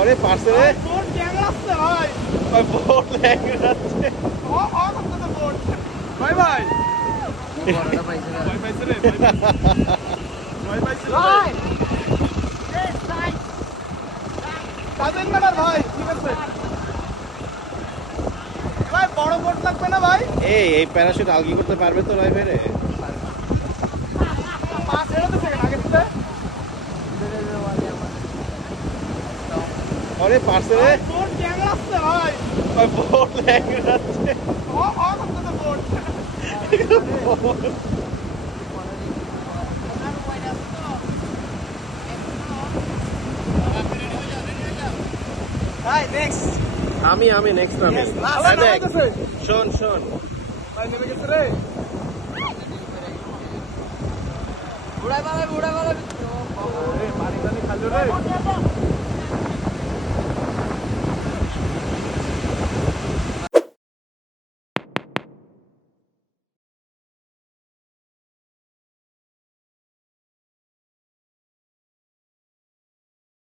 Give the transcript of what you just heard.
আরে পারছে রে বোট ক্যামেরা আসছে ভাই ভাই বোট ল্যাঙ্গে যাচ্ছে বোট ভাই ভাই বড়টা পাইছে না। ভয় পাইছে রে ভয় পাইছে ভাই কাজের না ভাই ঠিক আছে ভাই বড় বোট লাগবে না ভাই এই প্যারাশুট আলগি করতে পারবে তো রাইভে রে পাঁচ এর তো সেকেন্ড আগে দিতে আরে পারছে রে বোট ক্যামেরা আসছে ভাই ভাই বোট ল্যাঙ্গে যাচ্ছে বোট ভাই নেক্সট আমি নেক্সট আমি Yes, last. ভাই দেখ, আল্লাহ শোন ভাই নেমে গেছে রে উড়াই পালাবে পানি খাইলো রে